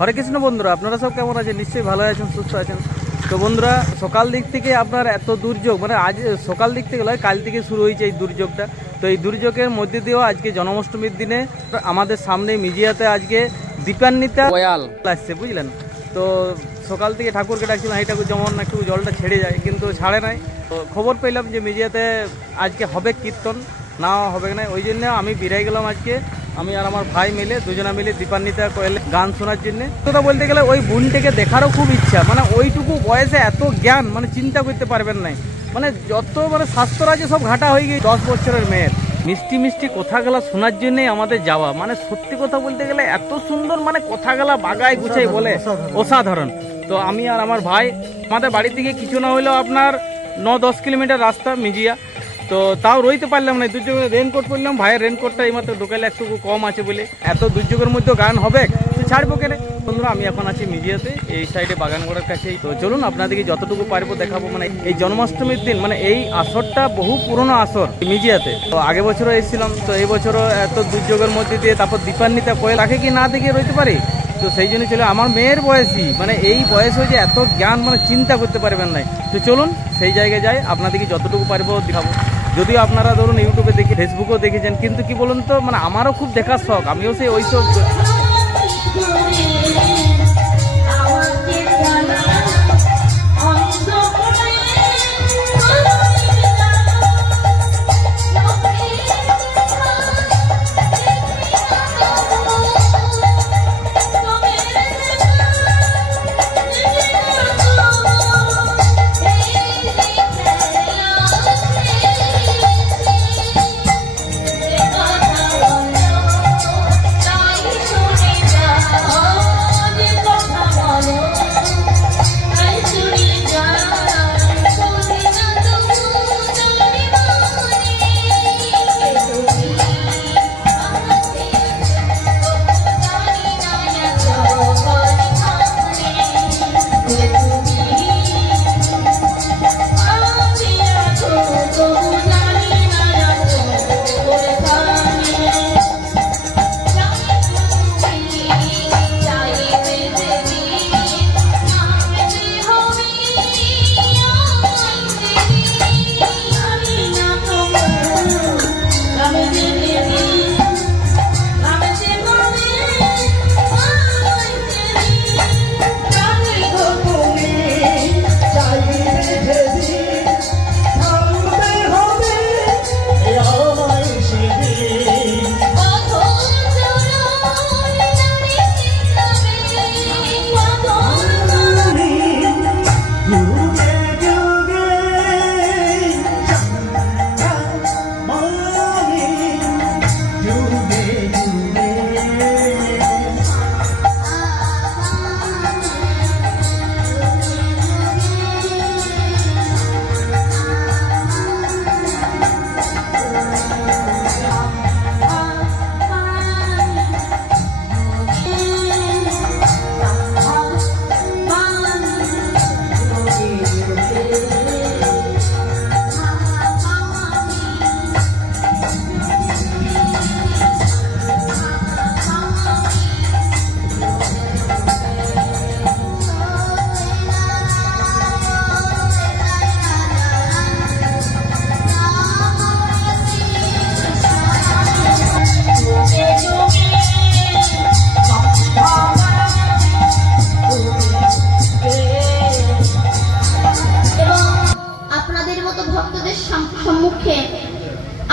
হরে কৃষ্ণ বন্ধুরা, আপনারা সব কেমন আছেন? নিশ্চয়ই ভালো আছেন, সুস্থ আছেন। তো বন্ধুরা, সকাল দিক থেকে আপনার এত দুর্যোগ, মানে আজ সকাল দিক থেকে নয়, কাল থেকে শুরু হয়েছে এই দুর্যোগটা। তো এই দুর্যোগের মধ্যে দিয়েও আজকে জন্মাষ্টমীর দিনে আমাদের সামনে মিজিয়াতে আজকে দীপান্বিতা বয়াল আসছে, বুঝলেন। তো সকাল থেকে ঠাকুরকে ডাকছিলাম, এই ঠাকুর যেমন একটু জলটা ছেড়ে যায়, কিন্তু ছাড়ে নাই। তো খবর পেলাম যে মিজিয়াতে আজকে হবে কীর্তন, না হবে না, ওই জন্য আমি বেরিয়ে গেলাম আজকে। আমি আর আমার ভাই মিলে দুজনা মিলে দীপান্বিতা কোয়েলের গান শোনার জন্য। কথা বলতে গেলে ওই বোনটাকে দেখারও খুব ইচ্ছা, মানে ওইটুকু বয়সে এত জ্ঞান, মানে চিন্তা করতে পারবেন নাই। মানে যত মানে শাস্ত্র আছে সব ঘাটা হয়ে গিয়ে 10 বছরের মেয়ের মিষ্টি মিষ্টি কথাগুলা শোনার জন্যই আমাদের যাওয়া। মানে সত্যি কথা বলতে গেলে এত সুন্দর, মানে কথাগুলা বাগায় গুছাই বলে, অসাধারণ। তো আমি আর আমার ভাই, আমাদের বাড়ি থেকে কিছু না হলেও আপনার 9-10 কিলোমিটার রাস্তা মিজিয়া। তো তাও রইতে পারলাম না, দুর্যোগে রেনকোট পরলাম। ভাইয়ের রেনকোটটা এইমাত্র দোকানে একটু কম আছে বলে, এত দুর্যোগের মধ্যে গান হবে তো ছাড়বো কেনে। বন্ধুরা, আমি এখন আছি মিজিয়াতে, এই সাইডে বাগানগড়ার কাছেই। তো চলুন আপনাদেরকে যতটুকু পারবো দেখাবো। মানে এই জন্মাষ্টমীর দিন, মানে এই আসরটা বহু পুরনো আসর মিজিয়াতে। তো আগে বছরও এসেছিলাম, তো এই বছরও এত দুর্যোগের মধ্যে দিয়ে তারপর দীপান্বিতা কোয়েল তাকে কি না দেখে রইতে পারি। তো সেই জন্য চলে আমার মেয়ের বয়সী, মানে এই বয়স হয়েছে এত জ্ঞান, মানে চিন্তা করতে পারবেন না। তো চলুন সেই জায়গায় যাই, আপনাদেরকে যতটুকু পারবো দেখাবো। যদিও আপনারা ধরুন ইউটিউবে দেখি, ফেসবুকেও দেখেছেন, কিন্তু কি বলুন তো, মানে আমারও খুব দেখার শখ, আমিও সেই ওইসব।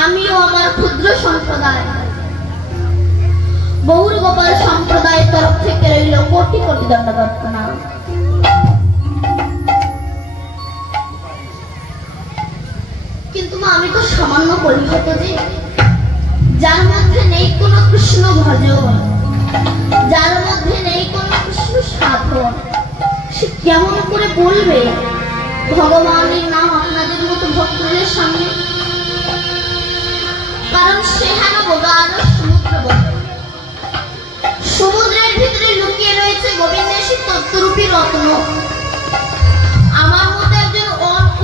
আমিও আমার ক্ষুদ্র সম্প্রদায় বহুর গোপাল সম্প্রদায়ের তরফ থেকে রইল কোটি কোটি দণ্ডবত প্রণাম। কিন্তু মা, আমি তো সামান্য কলিহত, যে যার মধ্যে নেই কোনো কৃষ্ণ ভজন, যার মধ্যে নেই কোনো কৃষ্ণ সাধন, সে কেমন করে বলবে ভগবানের নাম আপনাদের মতো ভক্তদের সামনে? কারণ সে হেন বোগার সমুদ্র, সমুদ্রের ভিতরে লুকিয়ে রয়েছে গোবিন্দের সেই তত্ত্বরূপী রত্ন। আমার মতো একজন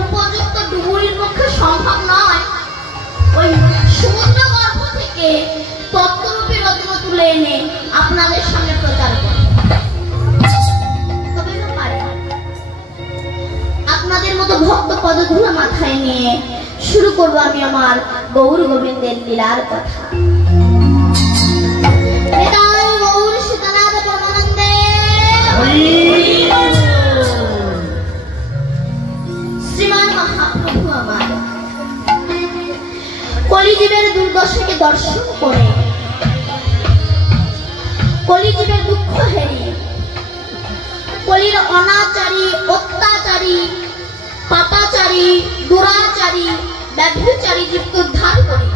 উপযুক্ত ডুবুরির পক্ষে সম্ভব নয় ওই সমুদ্র গর্ভ থেকে তত্ত্বরূপী রত্ন তুলে এনে আপনাদের সামনে প্রচার করে। করব আমি আমার গৌর গোবিন্দের লীলার কথা। নিতাই গৌর সীতানাথ পরমানন্দে শ্রীমান মহাপ্রভু আমার কলিযুগের দুর্দশাকে দর্শন করে, কলিযুগের দুঃখ হেরি, কলির অনাচারী, অত্যাচারী, পাপাচারী, দুরাচারী, ব্যভিচারী জীবকে উদ্ধার করে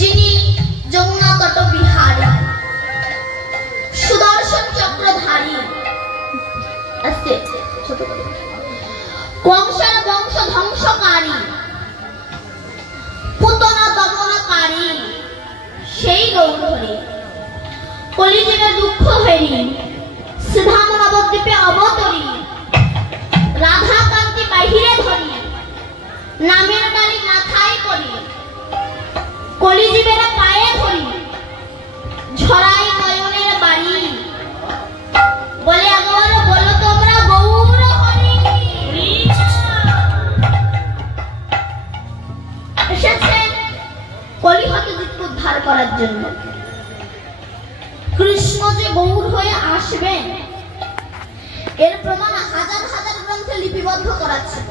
যিনি যমুনা তট বিহারী, সুদর্শন চক্রধারী, আস্তে ছোট করে, কংসের বংশ ধ্বংসকারী, পুতনা দমনকারী, সেই গৌরহরি কলিযুগের দুঃখ হেরি সিধাম নবদ্বীপে অবতরী, রাধা কান্তি বাহিরে ধরি, নামের ডালি মাথায় করি, কলিযুগের পায়ে ধরি, ঝরাই নয়নের বাড়ি, বলে একবার বলো তোমরা গৌর হরি। এসেছেন কলিহত জীবকে উদ্ধার করার জন্য। কৃষ্ণ যে গৌর হয়ে আসবেন এর প্রমাণ হাজার হাজার গ্রন্থে লিপিবদ্ধ করা ছিল।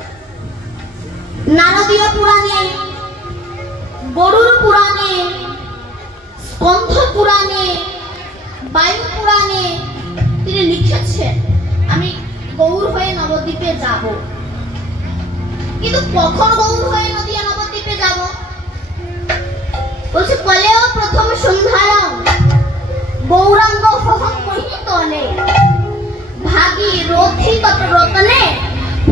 নারদীয় পুরাণে, গরুড় পুরাণে, স্কন্ধ পুরাণে, বায়ু পুরাণে তিনি লিখেছেন আমি গৌর হয়ে নবদ্বীপে যাব। কিন্তু কখন গৌর হয়ে নদিয়া নবদ্বীপে যাব? বলছে কলেও প্রথম সন্ধ্যায়ং গৌরাঙ্গ হহং মহিতনে ভাগী রথি তত্রতনে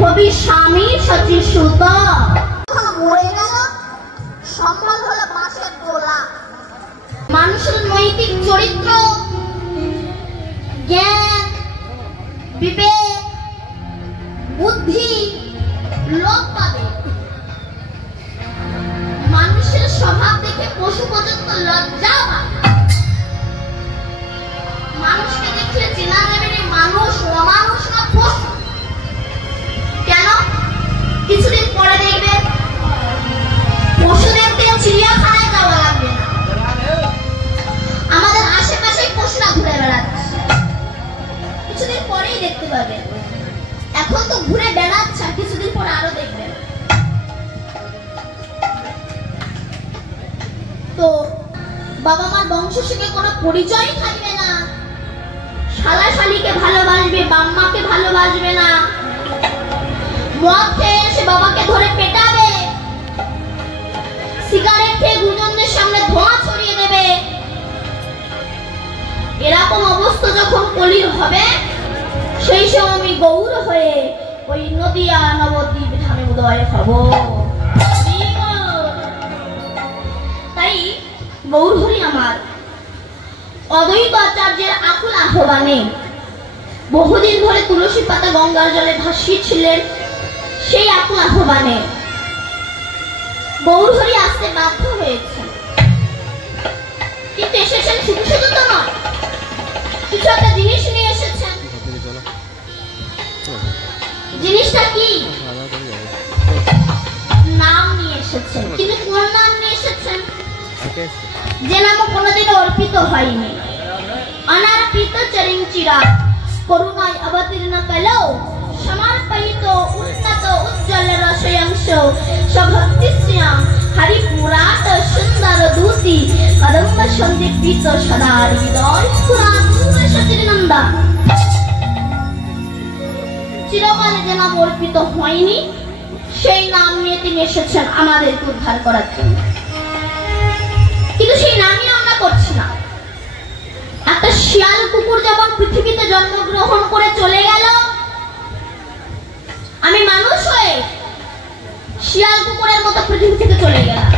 ভবিষ্যামি সচিসুত। মরে গেল সম্মান হলো বাঁশের গোলা। মানুষের নৈতিক চরিত্র, জ্ঞান, বিবেক, বুদ্ধি লোপ পাবে। মানুষের স্বভাব দেখে পশু পর্যন্ত লজ্জা পাবে। মানুষকে দেখলে চেনা যাবে না মানুষ অমানুষ না পশু। কেন? কিছুদিন পরে দেখবে পশু দেখতে চিড়িয়াখানায় যাওয়া লাগবে না, আমাদের আশেপাশে পশুরা ঘুরে বেড়াচ্ছে, কিছুদিন পরেই দেখতে পাবেন। এখন তো ঘুরে বেড়াচ্ছে, কিছুদিন পরে আরো দেখবেন। তো বাবা মার বংশ সঙ্গে কোনো পরিচয় থাকবে না, শালা শালিকে ভালোবাসবে, বাম্মাকে ভালোবাসবে না, মদ খেয়ে এসে বাবাকে ধরে পেটাবে, সিগারেট খেয়ে গুরুজনদের সামনে ধোঁয়া ছড়িয়ে দেবে। এরকম অবস্থা যখন কলির হবে সেই সময় আমি গৌর হয়ে ওই নদিয়া নবদ্বীপ ধামে উদয় হব। তাই গৌর হরি আমার অদ্বৈত আচার্যের আকুল আহ্বানে বহুদিন ধরে তুলসী পাতা গঙ্গার জলে ভাসিয়েছিলেন। সেই আকুল আহ্বানে গৌর হরি আসতে বাধ্য হয়েছে, কিন্তু এসেছেন শুধু শুধু তো নয়, কিছু একটা জিনিস নিয়ে এসেছেন। জিনিসটা কি? নাম নিয়ে এসেছেন। কিন্তু কোন নাম নিয়ে এসেছেন? যে নাম কোনোদিন অর্পিত হয়নি। অনার্পিত চরিঞ্চিরা করুণায় অবতীর্ণ কলো সমর্পিত উন্নত উজ্জ্বল রসয়ংশ সভক্তিস্যাম হরিপুরাট সুন্দর দূতি কদম্ব সন্দীপিত সদা হৃদয় পুরাণ সচিরনন্দা। চিরকালে যে নাম অর্পিত হয়নি সেই নাম নিয়ে তিনি এসেছেন আমাদেরকে উদ্ধার করার জন্য। কিন্তু সেই নামই আমরা করছি না। একটা শিয়াল কুকুর যেমন পৃথিবীতে জন্মগ্রহণ করে চলে গেল, আমি মানুষ হয়ে শিয়াল কুকুরের মতো পৃথিবী থেকে চলে গেলাম।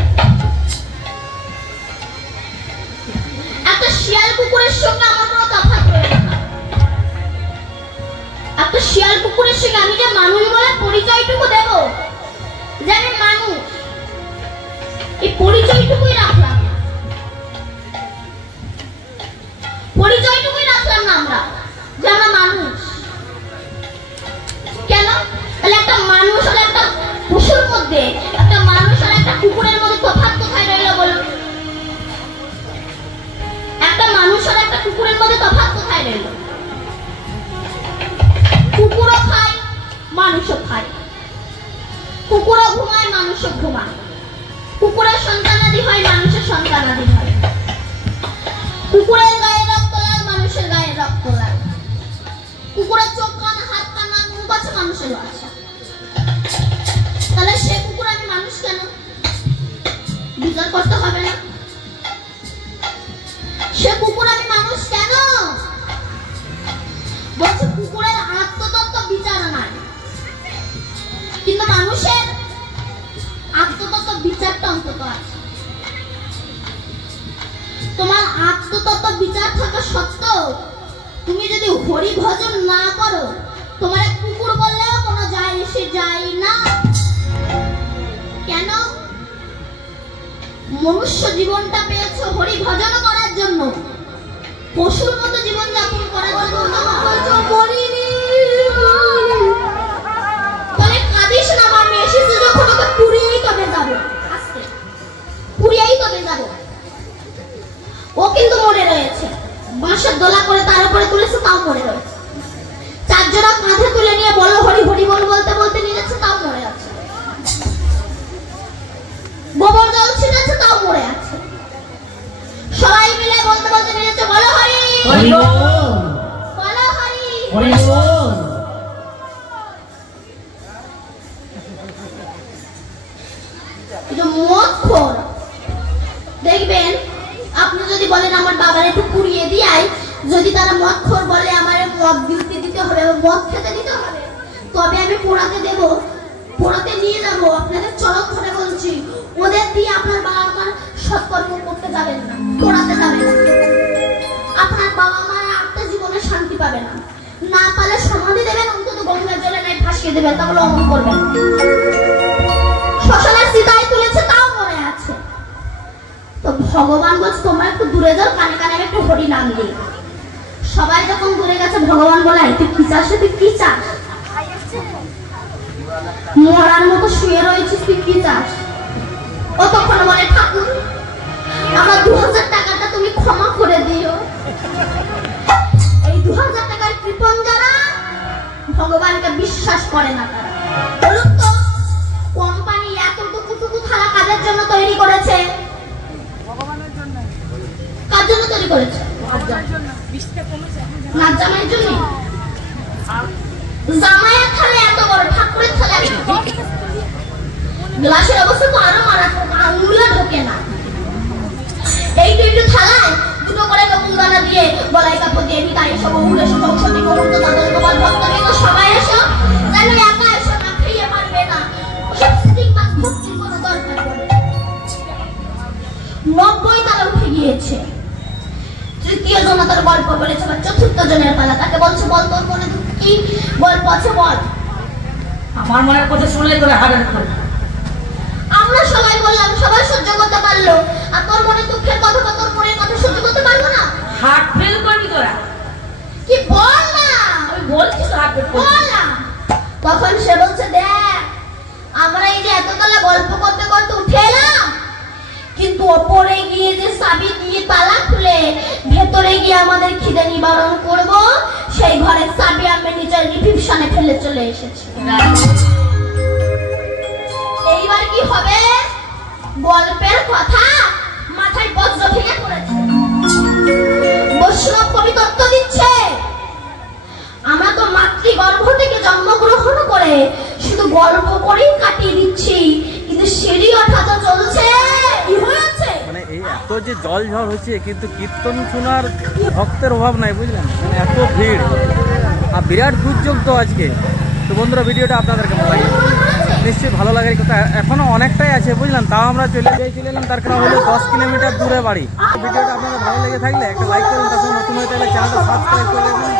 একটা শিয়াল কুকুরের সঙ্গে আমার কোনো তফাৎ রয়েছে না। একটা শিয়াল কুকুরের সঙ্গে আমি যে মানুষ বলে পরিচয়টুকু দেব যে আমি মানুষ, এই পরিচয়টুকুই রাখলাম, পরিচয়টুকুই রাখলাম না আমরা যে আমরা মানুষ। কেন? তাহলে একটা মানুষ আর একটা পশুর মধ্যে মানুষও ঘুমায়। কুকুরের সন্তানাদি হয়, মানুষের সন্তানাদি হয়। কুকুরের গায়ে রক্ত লাল, মানুষের গায়ে রক্ত লাল। কুকুরের চোখ কান হাত পা নাক মুখ আছে, মানুষেরও আছে। তাহলে সে কুকুর আমি মানুষ কেন? বিচার করতে হবে না? সে কুকুর আমি মানুষ কেন? বলছে কুকুরের আত্মতত্ত্ব বিচার নাই, কিন্তু মানুষের আত্মতত্ত্ব বিচারটা অন্তত আছে। তোমার আত্মতত্ত্ব বিচার থাকা সত্ত্বেও তুমি যদি হরি ভজন না করো, তোমার কুকুর বললেও কোনো যায় এসে যায় না। কেন? মনুষ্য জীবনটা পেয়েছো হরি ভজন করার জন্য, পশুর মতো জীবন যাপন করার জন্য। তাহলে কাঁদিস না, আমি এসেছি যখন ওকে পুড়িয়েই তবে যাবো, আস্তে পুড়িয়েই তবে যাবো। ও কিন্তু মরে রয়েছে, বাঁশের দোলা করে তার উপরে তুলেছে, তাও মরে রয়েছে। চারজনা কাঁধে তুলে নিয়ে বলো হরি হরি বল বলতে বলতে নিয়ে যাচ্ছে, তাও মরে আছে। গোবর জল ছিটাচ্ছে, তাও মরে আছে। সবাই মিলে বলতে বলতে নিয়ে যাচ্ছে, বলো হরি হরি বলো হরি হরি বল। মদখোর দেখবেন, আপনি যদি বলেন আমার বাবার একটু পুড়িয়ে দিয়াই, যদি তারা মদখোর বলে আমার মদ দিতে হবে, মদ খেতে দিতে হবে, তবে আমি পোড়াতে দেব, পোড়াতে নিয়ে যাবো। আপনাদের চরক ধরে বলছি, ওদের দিয়ে আপনার বাবা মার সৎকর্ম করতে যাবেন না, পোড়াতে যাবেন না। আপনার বাবা মার আত্মা জীবনে শান্তি পাবে না। না পালে সমাধি দেবেন, অন্তত গঙ্গা জলে নাই ভাসিয়ে দেবেন, তাহলে অমন করবেন। শ্মশানের চিতায় তুলেছে, তাও মনে আছে। তো ভগবান বলছে তোমরা একটু দূরে যাও, কানে কানে একটু হরি নাম দিই। সবাই যখন দূরে গেছে, ভগবান বলে তুই কি চাস, তুই কি চাস? মরার মতো শুয়ে রয়েছিস, তুই কি চাস? ও তখন বলে ঠাকুর আমার 2000 টাকাটা তুমি ক্ষমা করে দিও। এই 2000 টাকার কৃপণ যারা ভগবানকে বিশ্বাস করে না, তারা বলুন তো কোম্পানি এতটুকু থালা কাজের জন্য তৈরি করেছে? কার জন্য তৈরি করেছে? নাচ জামাইয়ের জন্য। জামাইয়ের থালে এত বড়, ঠাকুরের থালে গ্লাসের অবস্থা তো আরো মারাত্মক, আঙুলে ঢোকে না। এই দুটো থালায় দুটো করে লবণ দানা দিয়ে গলায় কাপড় দিয়ে বিদায় এসো, বহুল এসো, চৌষট্টি মুহূর্ত তাদের তোমার ভক্তবৃন্দ সবাই এসো, যেন একা এসো না, খেয়ে পারবে না। ওসব স্টিক মাছ ভক্তির কোনো দরকার পড়ে। 90 তারা উঠে গিয়েছে। তৃতীয় জন তার গল্প বলেছে, বা চতুর্থ জনের পালা। তাকে বলছে বল তোর মনে কি গল্প আছে বল। আমার মনের কথা শুনলে তোরা হাজার করে। আমরা সবাই বললাম, সবাই সহ্য করতে পারলো, আর তোর মনে দুঃখের কথা বা তোর মনের কথা সহ্য করতে পারবো না? হার্ট ফেল করবি তোরা। কি বল না, আমি বলছি তো হার্ট ফেল করবি। বল না। তখন সে বলছে দেখ, আমরা এই যে এতকালা গল্প করতে করতে উঠে এলাম, কিন্তু ওপরে গিয়ে যে চাবি দিয়ে তালা খুলে ভেতরে গিয়ে আমাদের খিদে নিবারণ করব, সেই ঘরের চাবি আমি নিজের রিসিপশনে ফেলে চলে এসেছি। এইবার কি হবে? গল্পের কথা মাথায় বজ্র ভেঙে পড়েছে। বৈষ্ণব কবি তত্ত্ব দিচ্ছে, আমরা তো মাতৃগর্ভ থেকে জন্মগ্রহণ করে শুধু গল্প করেই কাটিয়ে দিচ্ছি, কিন্তু সিঁড়ি ওঠা তো চলছে। কি হয়েছে? মানে এই এত যে জল ঝড় হচ্ছে, কিন্তু কীর্তন শোনার ভক্তের অভাব নাই, বুঝলেন? মানে এত ভিড় আর বিরাট দুর্যোগ তো আজকে। তো বন্ধুরা, ভিডিওটা আপনাদের কেমন লাগে? নিশ্চয়ই ভালো লাগার কথা। এখনো অনেকটাই আছে, বুঝলেন? তাও আমরা চলে এলাম, তার কারণ হলো 10 কিলোমিটার দূরে বাড়ি। ভিডিওটা আপনাদের ভালো লেগে থাকলে একটা লাইক করুন, তারপর নতুন হয়ে থাকলে চ্যানেলটা সাবস্ক্রাইব করে দেবেন।